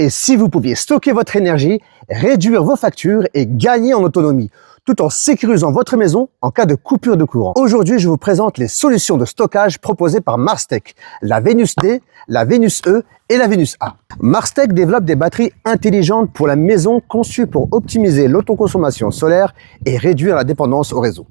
Et si vous pouviez stocker votre énergie, réduire vos factures et gagner en autonomie, tout en sécurisant votre maison en cas de coupure de courant. Aujourd'hui, je vous présente les solutions de stockage proposées par Marstech, la Venus D, la Venus E et la Venus A. Marstech développe des batteries intelligentes pour la maison conçues pour optimiser l'autoconsommation solaire et réduire la dépendance au réseau.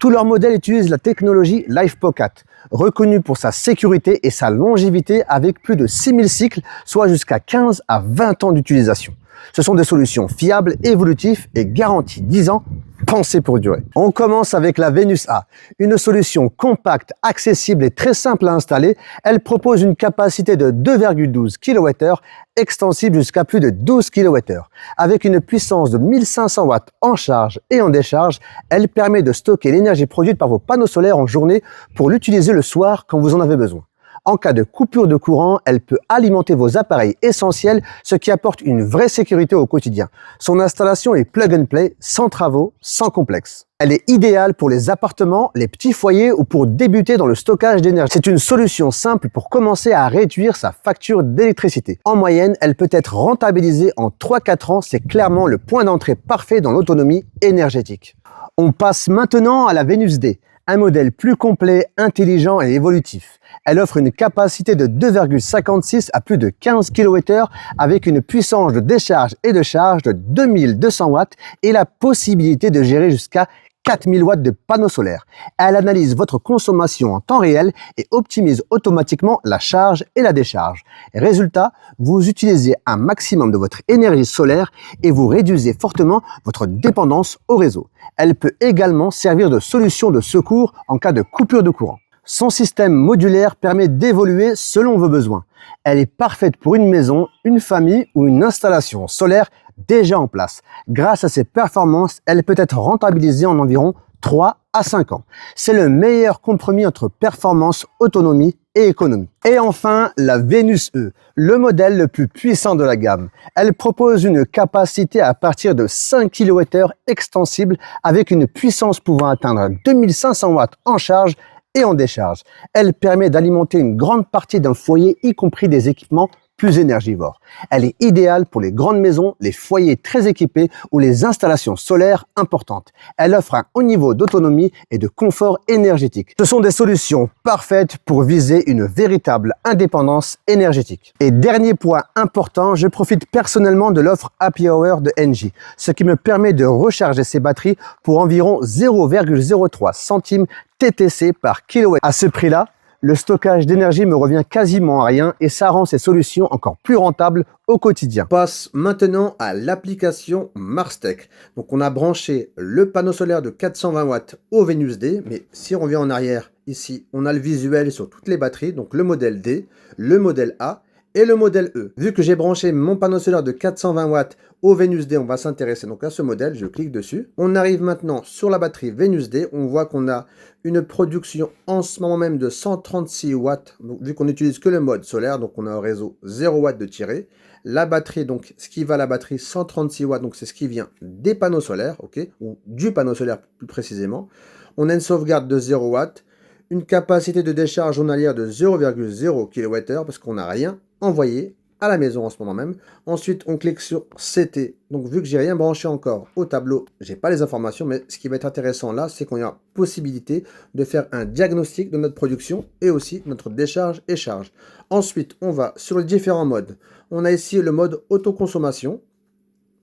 Tous leurs modèles utilisent la technologie LifePocket, reconnue pour sa sécurité et sa longévité avec plus de 6000 cycles, soit jusqu'à 15 à 20 ans d'utilisation. Ce sont des solutions fiables, évolutives et garanties 10 ans, pensées pour durer. On commence avec la Venus A, une solution compacte, accessible et très simple à installer. Elle propose une capacité de 2,12 kWh, extensible jusqu'à plus de 12 kWh. Avec une puissance de 1500 watts en charge et en décharge, elle permet de stocker l'énergie produite par vos panneaux solaires en journée pour l'utiliser le soir quand vous en avez besoin. En cas de coupure de courant, elle peut alimenter vos appareils essentiels, ce qui apporte une vraie sécurité au quotidien. Son installation est plug and play, sans travaux, sans complexe. Elle est idéale pour les appartements, les petits foyers ou pour débuter dans le stockage d'énergie. C'est une solution simple pour commencer à réduire sa facture d'électricité. En moyenne, elle peut être rentabilisée en 3-4 ans. C'est clairement le point d'entrée parfait dans l'autonomie énergétique. On passe maintenant à la Venus D, un modèle plus complet, intelligent et évolutif. Elle offre une capacité de 2,56 à plus de 15 kWh avec une puissance de décharge et de charge de 2200 watts et la possibilité de gérer jusqu'à 4000 watts de panneaux solaires. Elle analyse votre consommation en temps réel et optimise automatiquement la charge et la décharge. Résultat, vous utilisez un maximum de votre énergie solaire et vous réduisez fortement votre dépendance au réseau. Elle peut également servir de solution de secours en cas de coupure de courant. Son système modulaire permet d'évoluer selon vos besoins. Elle est parfaite pour une maison, une famille ou une installation solaire déjà en place. Grâce à ses performances, elle peut être rentabilisée en environ 3 à 5 ans. C'est le meilleur compromis entre performance, autonomie et économie. Et enfin, la Venus E, le modèle le plus puissant de la gamme. Elle propose une capacité à partir de 5 kWh extensible avec une puissance pouvant atteindre 2500 watts en charge et en décharge. Elle permet d'alimenter une grande partie d'un foyer, y compris des équipements plus énergivores. Elle est idéale pour les grandes maisons, les foyers très équipés ou les installations solaires importantes. Elle offre un haut niveau d'autonomie et de confort énergétique. Ce sont des solutions parfaites pour viser une véritable indépendance énergétique. Et dernier point important, je profite personnellement de l'offre Happy Hour de Engie, ce qui me permet de recharger ces batteries pour environ 0,03 centimes TTC par kilowattheure. À ce prix-là, le stockage d'énergie me revient quasiment à rien et ça rend ces solutions encore plus rentables au quotidien. On passe maintenant à l'application Marstech. Donc on a branché le panneau solaire de 420 watts au Venus D, mais si on revient en arrière, ici on a le visuel sur toutes les batteries, donc le modèle D, le modèle A et le modèle E. Vu que j'ai branché mon panneau solaire de 420 watts au Venus D, on va s'intéresser donc à ce modèle, je clique dessus. On arrive maintenant sur la batterie Venus D, on voit qu'on a une production en ce moment même de 136 watts, donc, vu qu'on n'utilise que le mode solaire, donc on a un réseau 0 watts de tiré. La batterie, donc ce qui va à la batterie 136 watts, donc c'est ce qui vient des panneaux solaires, ok, ou du panneau solaire plus précisément. On a une sauvegarde de 0 watts, une capacité de décharge journalière de 0,0 kWh parce qu'on n'a rien envoyé à la maison en ce moment même. Ensuite, on clique sur CT. Donc, vu que j'ai rien branché encore au tableau, j'ai pas les informations, mais ce qui va être intéressant là, c'est qu'on a possibilité de faire un diagnostic de notre production et aussi notre décharge et charge. Ensuite, on va sur les différents modes. On a ici le mode autoconsommation.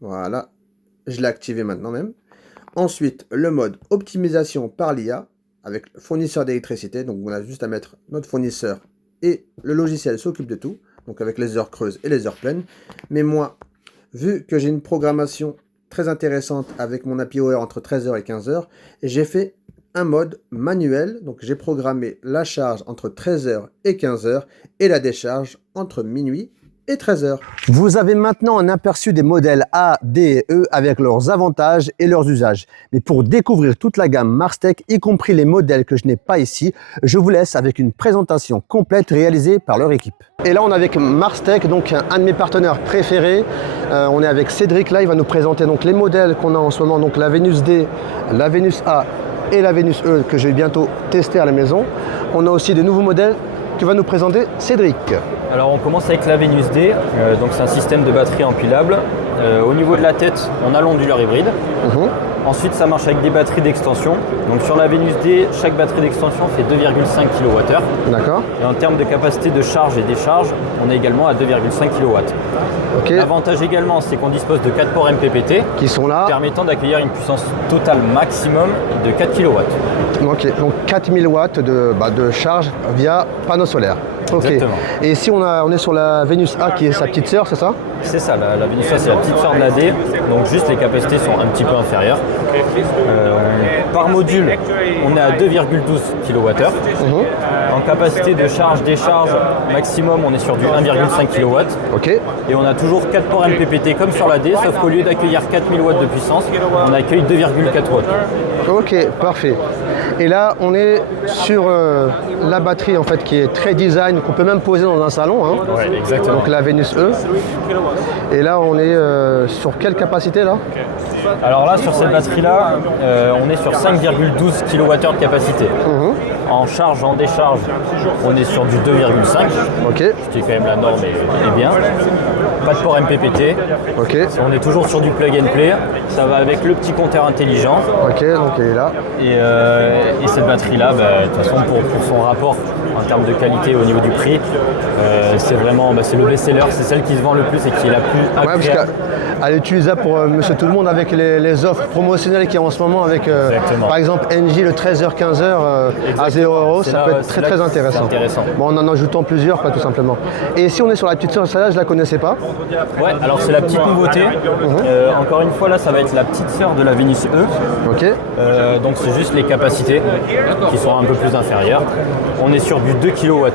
Voilà, je l'ai activé maintenant même. Ensuite, le mode optimisation par l'IA avec le fournisseur d'électricité. Donc, on a juste à mettre notre fournisseur et le logiciel s'occupe de tout. Donc avec les heures creuses et les heures pleines. Mais moi, vu que j'ai une programmation très intéressante avec mon Happy Hour entre 13h et 15h, j'ai fait un mode manuel. Donc j'ai programmé la charge entre 13h et 15h et la décharge entre minuit et 13h. Vous avez maintenant un aperçu des modèles A, D et E avec leurs avantages et leurs usages. Mais pour découvrir toute la gamme Marstech, y compris les modèles que je n'ai pas ici, je vous laisse avec une présentation complète réalisée par leur équipe. Et là, on est avec Marstech, donc un de mes partenaires préférés. On est avec Cédric là, il va nous présenter donc les modèles qu'on a en ce moment, donc la Venus D, la Venus A et la Venus E que je vais bientôt tester à la maison. On a aussi de nouveaux modèles tu vas nous présenter Cédric. Alors on commence avec la Venus D, donc c'est un système de batterie empilable. Au niveau de la tête, on a l'onduleur hybride. Ensuite, ça marche avec des batteries d'extension. Donc sur la Venus D, chaque batterie d'extension fait 2,5 kWh. D'accord. Et en termes de capacité de charge et décharge, on est également à 2,5 kW. Okay. L'avantage également, c'est qu'on dispose de 4 ports MPPT qui sont là, permettant d'accueillir une puissance totale maximum de 4 kW. Ok, donc 4000 watts de charge via panneau solaire. Ok. Exactement. Et ici on est sur la Venus A qui est sa petite sœur, c'est ça? C'est ça, la Venus A c'est la petite sœur de la D, donc juste les capacités sont un petit peu inférieures. Par module, on est à 2,12 kWh. En capacité de charge-décharge maximum, on est sur du 1,5 kW. Ok. Et on a toujours 4 ports MPPT comme sur la D, sauf qu'au lieu d'accueillir 4000 watts de puissance, on accueille 2,4 watts. Ok, parfait. Et là, on est sur la batterie en fait qui est très design, qu'on peut même poser dans un salon. Hein. Ouais, exactement. Donc la Venus E. Et là, on est sur quelle capacité là? Alors là, sur cette batterie-là, on est sur 5,12 kWh de capacité. En charge, en décharge, on est sur du 2,5. Ok. Ce qui est quand même la norme et bien. Pas de port MPPT. Ok. On est toujours sur du plug and play. Ça va avec le petit compteur intelligent. Ok, donc il est là. Et cette batterie-là, de toute façon, pour son rapport en termes de qualité au niveau du prix, c'est vraiment c'est le best-seller, c'est celle qui se vend le plus et qui est la plus agréable. Ouais, parce qu'elle est utilisable pour monsieur tout le monde avec les offres promotionnelles qu'il y a en ce moment avec par exemple NJ le 13h-15h à 0 €, ça peut être très intéressant. Bon, en ajoutant plusieurs, pas tout simplement. Et si on est sur la petite sœur, celle-là je la connaissais pas. Ouais, alors c'est la petite nouveauté. Encore une fois là, ça va être la petite sœur de la Venus E. Ok. Donc c'est juste les capacités qui sont un peu plus inférieures. On est sur du 2 kWh.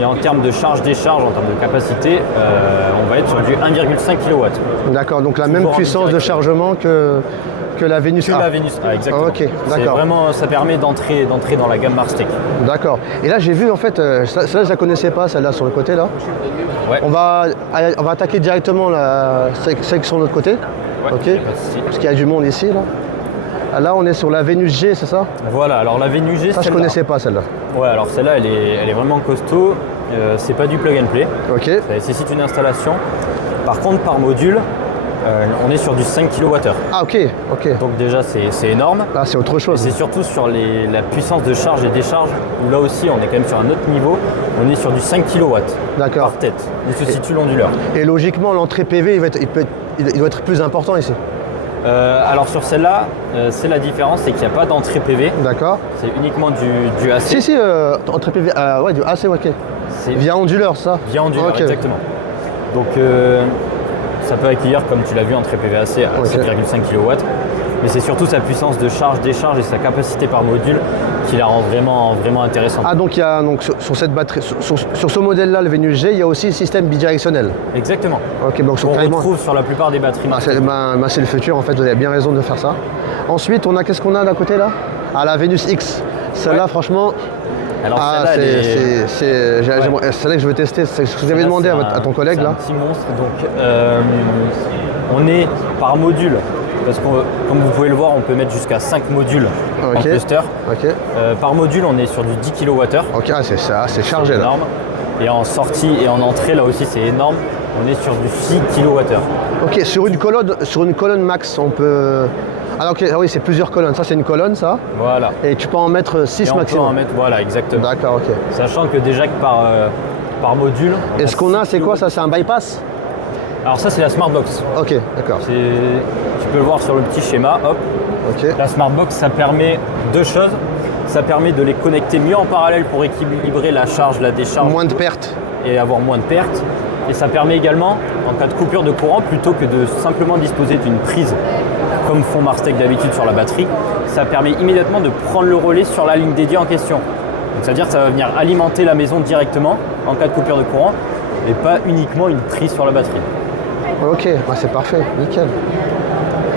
Et en termes de charge-décharge, en termes de capacité, on va être sur du 1,5 kW. D'accord, donc la même puissance de chargement que la Venus A. La Venus A, exactement. Ok, d'accord. Vraiment, ça permet d'entrer dans la gamme Mars Tech. D'accord. Et là, j'ai vu en fait, celle-là, je la connaissais pas, celle-là sur le côté là. Ouais. On va attaquer directement celle sur l'autre côté. Ouais, ok. Parce qu'il y a du monde ici là. Là, on est sur la Venus G, c'est ça? Voilà, alors la Venus G, ça je connaissais pas celle-là. Ouais, alors celle-là, elle est vraiment costaud. C'est pas du plug and play. Ok. Ça nécessite une installation. Par contre, par module, on est sur du 5 kWh. Ah ok, ok. Donc déjà, c'est énorme. Là, c'est autre chose. C'est surtout sur la puissance de charge et décharge, où là aussi, on est quand même sur un autre niveau. On est sur du 5 kW par tête, où se situe l'onduleur. Et logiquement, l'entrée PV, il doit être plus important ici. Alors sur celle-là, c'est la différence, c'est qu'il n'y a pas d'entrée PV. D'accord. C'est uniquement du AC. Si, entrée PV, ouais, du AC, ok. Via onduleur, ça? Via onduleur, okay. Exactement. Donc ça peut accueillir, comme tu l'as vu, entrée PV AC à 7,5 kW. Mais c'est surtout sa puissance de charge, décharge et sa capacité par module qui la rend vraiment intéressante. Ah, donc il y a sur cette batterie, sur ce modèle-là, le Venus G, il y a aussi le système bidirectionnel. Exactement. Ok, donc on retrouve sur la plupart des batteries. C'est le futur, en fait, vous avez bien raison de faire ça. Ensuite, qu'est-ce qu'on a d'un côté là? Ah, la Venus X. Celle-là, franchement. Alors c'est celle-là que je veux tester. C'est ce que j'avais demandé à ton collègue là. C'est un petit monstre. Donc, on est par module. Parce que comme vous pouvez le voir, on peut mettre jusqu'à 5 modules en cluster. Par module, on est sur du 10 kWh. Ok, c'est chargé là. Énorme. Et en sortie et en entrée, là aussi, c'est énorme. On est sur du 6 kWh. Ok, sur une colonne max, on peut... Ah, ok, oui, c'est plusieurs colonnes. Ça, c'est une colonne, ça. Voilà. Et tu peux en mettre 6 maximum. On peut en mettre, voilà, exactement. D'accord, ok. Sachant que déjà que par module... Et ce qu'on a, c'est quoi ça? C'est un bypass? Alors ça, c'est la Smartbox. Ok, d'accord. Tu peux le voir sur le petit schéma, hop. Okay. La Smartbox, ça permet deux choses. Ça permet de les connecter mieux en parallèle pour équilibrer la charge, la décharge. Moins de pertes. Et avoir moins de pertes. Et ça permet également, en cas de coupure de courant, plutôt que de simplement disposer d'une prise, comme font Mars Tech d'habitude sur la batterie, ça permet immédiatement de prendre le relais sur la ligne dédiée en question. Donc c'est-à-dire que ça va venir alimenter la maison directement en cas de coupure de courant et pas uniquement une prise sur la batterie. Ok, c'est parfait, nickel.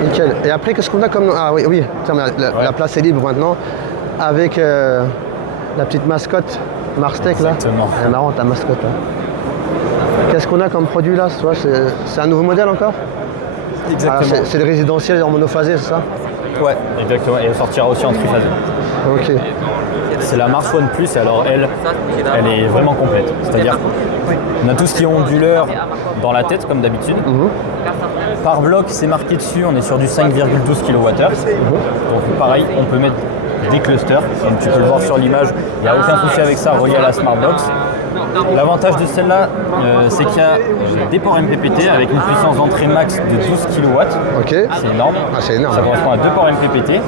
Nickel. Et après, qu'est-ce qu'on a comme... Ah oui, la place est libre maintenant avec la petite mascotte Mars Tech là. Exactement. Elle est marrante ta mascotte là. Qu'est-ce qu'on a comme produit là? C'est un nouveau modèle encore? Exactement. C'est le résidentiel en monophasé, c'est ça? Ouais, exactement. Et elle sortira aussi en triphasé. Ok. c'est la Mars One Plus, et alors elle est vraiment complète. C'est-à-dire qu'on a tout ce qui est onduleur dans la tête, comme d'habitude. Par bloc, c'est marqué dessus, on est sur du 5,12 kWh. Donc pareil, on peut mettre des clusters, comme tu peux le voir sur l'image, il n'y a aucun souci avec ça relié à la Smartbox. L'avantage de celle-là, c'est qu'il y a des ports MPPT avec une puissance d'entrée max de 12 kW. Ok. C'est énorme. Ah, c'est énorme. Ça correspond à 2 ports MPPT.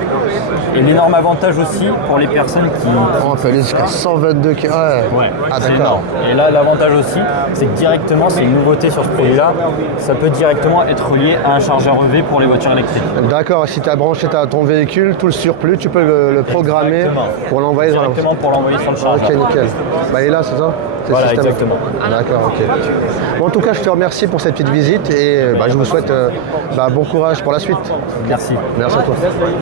Et l'énorme avantage aussi pour les personnes qui... On peut aller jusqu'à 122 kg. Ouais, Ah, c'est d'accord. énorme. Et là, l'avantage aussi, c'est que directement, c'est une nouveauté sur ce produit-là, ça peut directement être relié à un chargeur EV pour les voitures électriques. D'accord, si tu as branché ton véhicule, tout le surplus, tu peux le programmer Exactement. pour l'envoyer dans la... Directement pour l'envoyer sur le chargeur. Ok, nickel. Bah, et là, c'est ça? C'est le Voilà, système. exactement. D'accord, ok. Bon, en tout cas, je te remercie pour cette petite visite et je vous souhaite bon courage pour la suite. Merci. Merci à toi.